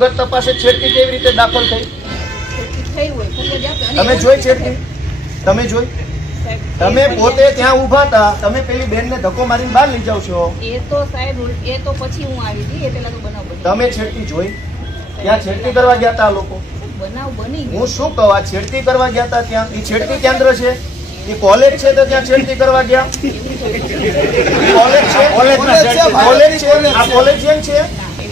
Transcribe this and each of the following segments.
વગર તપાસે છેડતી કેવી રીતે દાખલ થઈ તમે જોઈ છેડતી તમે જોઈ તમે પોતે ત્યાં ઊભા હતા તમે પેલી બેનને ધક્કો મારીને બહાર લઈ જાવ છો એ તો સાહેબ એ તો પછી હું આવી હતી એ પહેલા તો બનાવ તમે છેડતી જોઈ ત્યાં છેડતી કરવા ગયા હતા લોકો બનાવ બની હું શું કહું આ છેડતી કરવા ગયા હતા ત્યાં એ છેડતી કેન્દ્ર છે એ કોલેજ છે તો ત્યાં છેડતી કરવા ગયા કોલેજ છે કોલેજ છે આ કોલેજ છે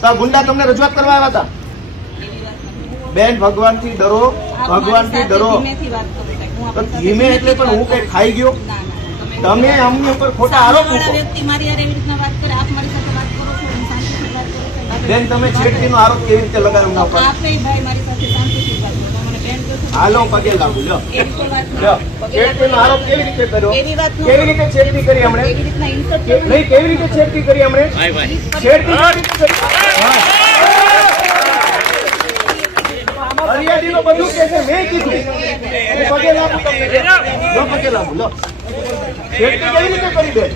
તો ગુંડા તમને રજૂઆત કરવા આવ્યા હતા બેન ભગવાન થી ડરો ભગવાન થી ડરો ધીમે એટલે પણ હું કઈ ખાઈ ગયો તમે અમને ઉપર ખોટા આરોપ બેન તમે છેડતી નો આરોપ કેવી રીતે લગાવ્યો હાલો પગે લાગુ લો છેડતીનો આરોપ કેવી રીતે કર્યો કેવી રીતે છેડતી કરી હમણે નહીં કેવી રીતે છેડતી કરી હમણે છેડતી બધું મેં કીધું પગે લાગુ તમને પગે લાગુ લો કેવી રીતે કરી દે